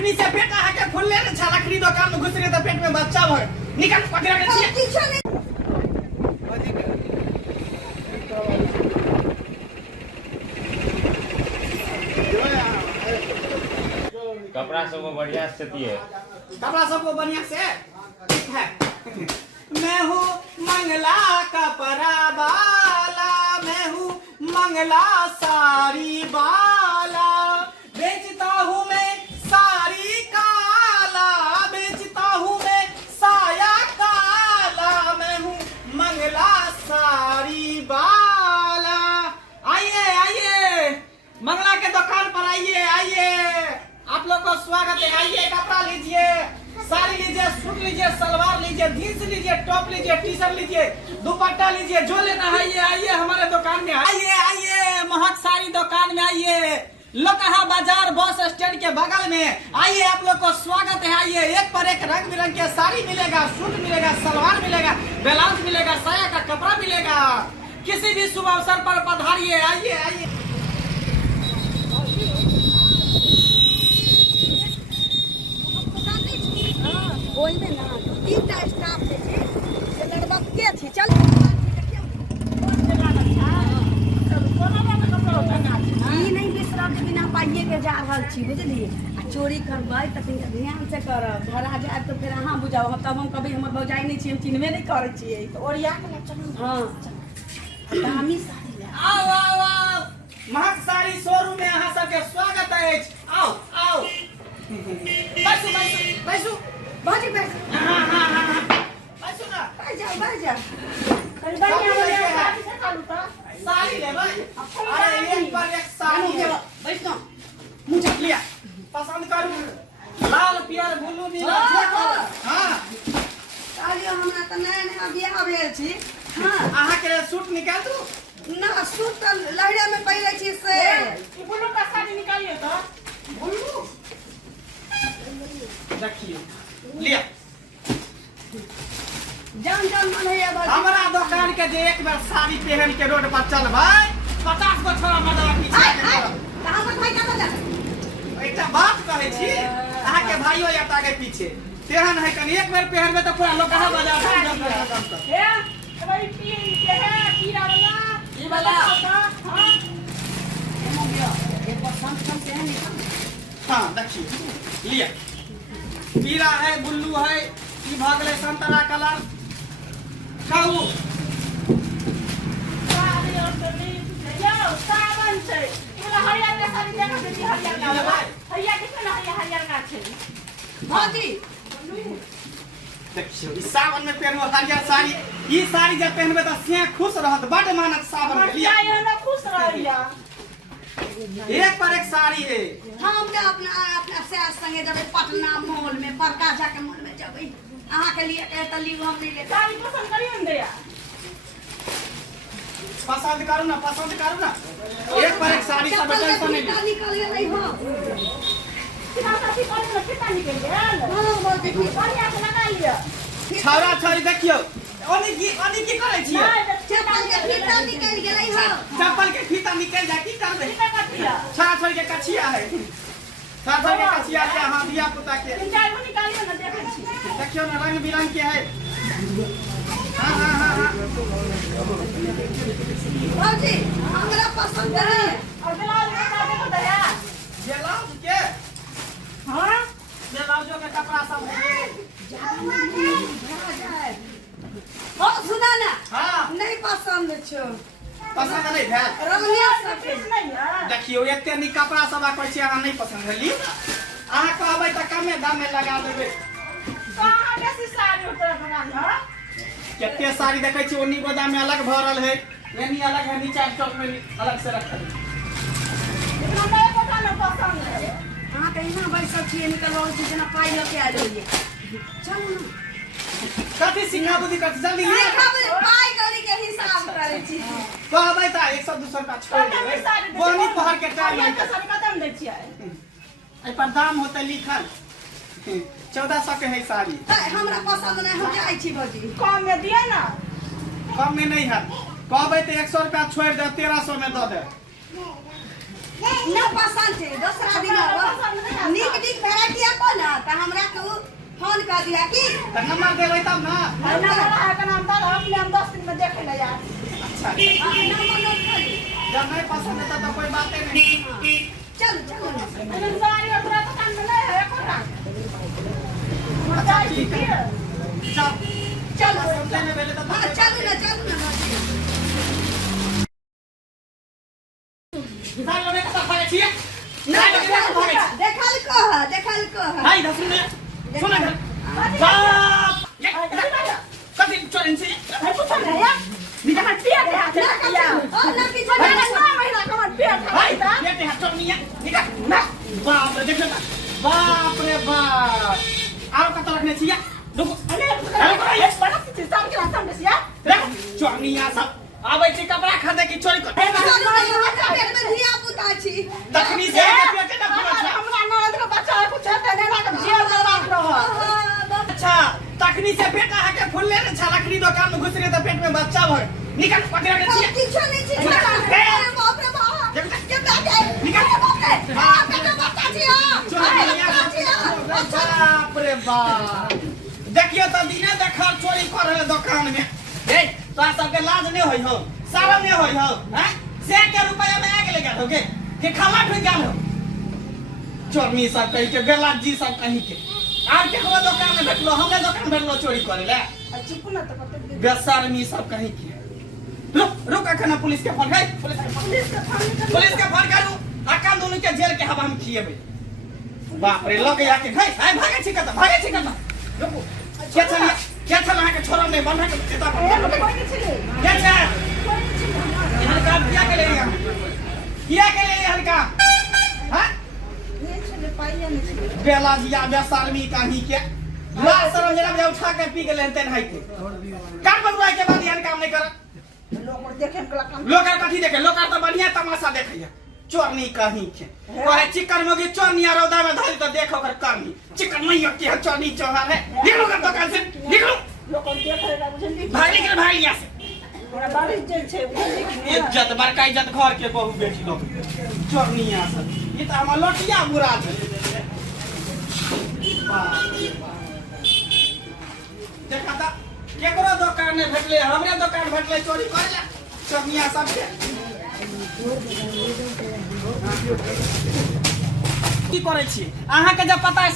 अखनी से बेटा है के फुल्ले ने छाला खरी दुकान में घुस गए तो पेट में बच्चा भर निकाल पकड़ा के छिए कपड़ा सबको बढ़िया से दिए। कपड़ा सबको बढ़िया से ठीक है। मैं हूँ मंगला कपड़ा वाला, मैं हूँ मंगला साड़ी वाला, बेचता हूँ मैं साड़ी काला, बेचता हूँ मैं साया काला, मैं हूँ मंगला साड़ी वाला। आइए आइए मंगला के दुकान पर आइए आइए, आप लोग को स्वागत है। आइए कपड़ा लीजिए, साड़ी लीजिए, सूट लीजिए, सलवार लीजिए, जींस लीजिए, टॉप लीजिए, टी शर्ट लीजिए, दुपट्टा लीजिए, जो लेना है आइए आइए हमारे दुकान में आइए आइए, महक साड़ी दुकान में आइए, लोकहा बाजार बस स्टैंड के बगल में आइए, आप लोग को स्वागत है। आइए एक पर एक रंग बिरंग के साड़ी मिलेगा, सूट मिलेगा, सलवार मिलेगा, ब्लाउज मिलेगा, साया का कपड़ा मिलेगा। किसी भी शुभ अवसर पर पधारिए। आइए आइए ओई में ना तीनटा स्टाफ छै से लगभग के छी चल ई नहीं बिसरब जे बिना पाइए के जा रहल छी बुझलिए। आ चोरी करबै त ध्यान से करब, धरा जाए तो फिर अहाँ बुझाओ, तब हम कभी हमर भौजाई नहीं छी, हम चिन्हबे नहीं करै छियै। तो ओरिया के ना चलू। हां दामी साड़ी ले आओ आओ आओ, महक साड़ी शोरूम में अहाँ सबके स्वागत अछि। आओ आओ बैसू बैसू बैसू बाजी बैठ। हाँ हाँ हाँ हाँ बैसू ना, बैठ जा अरे साड़ी ले भाई। अरे एक पर एक साड़ी है, बैठ ना मुझे लिया पसंद करूँ, लाल पियर ब्लू नीला हाँ साड़ी हमरा त नया नया बियाह भेल छी। हां अहाँ के सूट निकाल दू ना सूट त लहरिया में पहिरे छी से ये ब्लू का साड़ी निकालिए तो ब्लू रखिए लिया। जान जान मन है बाजी। हमारा दुकान के जे एक बार साड़ी पहन के रोड पर चलबै 50 गो छोरा मदवा पीछे के कहां पर भाई कहां जा एकटा बात कहै छी, अहाँ के भाइयो यात आगे पीछे तेहन है, कनी एक बेर पहनबे तो पूरा लोग कहां बाजार से ए भाई पी के है पीरा वाला ई वाला हां हो गया एक बार संग से है हां देखिए लिया, पीला है, ब्लू है, ई भगले संतरा कलर कहू साड़ी और चली यो सावन छै इला हरियर के साड़ी देखा दे हरियर का हरियर के ना हरियर का छै भाजी। देखियो ई सावन में पहनबो हरियर साड़ी, ई साड़ी जब पहनबे तो से खुश रहत, बड़ मानत सावन के लिया लिया। ये ना खुश रहिया एक पर एक साड़ी है। हम जे अपना से संगे जब पटना मॉल में प्रकाशा के मॉल में जब अहाँ के लिए कहता लीव हम नहीं ले साड़ी पसंद करियो न दया पसंद करू ना, पसंद करू ना, एक पर एक साड़ी सब टेंशन नहीं ले। निकल गई हो कितना साथी कर ना कितना निकल गया हां बोल देखी बढ़िया से लगा लिया छौरा छौरी देखियो ओनी की करे छियै, चप्पल के फीता निकल गेलै हो चप्पल के फीता निकल जाए की करबे, कितना कर दिया छौरा छौरी के कछिया है, छौरा छौरी के कछिया के हां दिया पुता के तीन चार गो निकालियो ना देखै छी देखियो ना रंग बिरंग के है। हां हां हां हां भाजी हमरा पसंद है और ब्लाउज का देखो दया ब्लाउज के हां ब्लाउजो के कपड़ा सब है। हो सुना ना हां नहीं पसंद छो पसंद नहीं भेल, रंगिया सब किस नहीं है देखियो एते नी कपड़ा सब कहै छी अहाँ नहीं पसंद भेली, अहाँ कहबै त कमे दाम में लगा देबै। कहां कैसी साड़ी उतर बना है केते साड़ी देखै छी ओनी गोदाम में अलग भरल है, यानी अलग है, नीचा स्टॉक में अलग से रखल है। इतना नहीं पता ना पसंद है अहाँ कहीं ना बैसल छियै निकलवा छी जेना पाई लेके आ जाइए चल ना कथी सिंगा बुद्धि कथी जल्दी ले पाई करी के हिसाब करे छी कहबै त 100 200 का छोड़ देबै, बोनी पहर के टाइम हरियर है के साड़ी कतम दै छियै ए पर दाम होते लिखल 1400 के है साड़ी, हमरा पसंद नहीं हम जाई छी भौजी कम में दिए ना कम में नहीं है, कहबै त 100 रुपया छोड़ दे 1300 में दे दे। ना पसंद है दूसरा दिन नीक नीक वैरायटी कह दिया कि तो नंबर देबै तब ना। नंबर है का नाम था अपने हम 10 दिन में देखे ले यार। अच्छा हां नंबर नोट कर ली। जब नहीं पसंद है तो कोई बात नहीं। चल चल अरे सारी ओकरा तो काम नहीं है कोना अच्छा ठीक है चल चल समझे में पहले तो हां चल ना साल लोगे का भागे छिए ना देखल को है हाय दस मिनट सुन ना बाप ये कथि चोरन छी है कुछ नहीं है निका हाथ पिया दे हाथ पिया ओ ना पीछे अरे 9 महीना का मत पिया हाय ये ते हाथ चोरनी है निका ना बाप रे देख बाप रे बाप आरो का तो रखने छिए रुको अरे ये बड़ा चीज साम के रास्ता में सिया रे चोरनी आ सब आबै छी कपड़ा खरीदे की चोरी कर पेट में धिया पुता छी तखनी से पेटे ना पूरा छ हमरा ननद का बच्चा कुछ है नहीं ना जेल में राख रहो अच्छा तखनी से बेटा है के फुल्ले ने छा लकड़ी दुकान में घुस रहे तो पेट में बच्चा भर निकल पकड़ के छिए किछो नहीं छी अरे बाप रे बाप के बात है निकल बाप रे हां बेटा बच्चा छी हां बाप रे बाप देखियो तो दिने देखा चोरी कर रहे दुकान में ए तोरा सबके लाज नहीं होई हो शरम नहीं होई हो हैं से के रुपया में आके ले गेल होगे के खाला ठोक गेल हो चोरनी सब कहि के बेला जी सब कहि के आर केकरो दुकान में भेटलो हमरे दुकान भेटलो चोरी करे ले चुप ना तो पता बेशर्मी सब कहि के रुक अखना पुलिस के फोन है पुलिस के फोन करू अक्का दोनों के जेल के हवा हम खिएबे बाप रे लगे आके भाई आय भागे छी कत रुको क्या चल के छोरा नहीं बंधा के चेता क्या छै हल्का किया के ले हल्का हां ये चले पाइए नहीं बेला जिया बेशर्मी कहीं के ला शर्म जरा उठा के पी के लेते नहीं के काम बनवाए के बाद यार काम नहीं कर लोग देखे काम लोग कथी देखे लोग तो बढ़िया तमाशा देखैया चोरनी कहीं के कहे चिकन मुर्गी चोरनी रौदा में धरी तो देखो कर करनी चिकन नहीं होती है चोरनी चोहर है निकलो कर दुकान से निकलो लोग देखेगा बुझली भाई यहाँ से हमरा बड़ी इज्जत छै बुझली इज्जत बड़का इज्जत घर के बहू बेटी लोग चोरनी यहाँ सब ये तो हमारा लोटिया बुरा है देखा था केकरो दुकान में भेटले हमरे दुकान भेटले चोरी कर ले चोरनिया सब के की करे छी अहाँ के जब पता है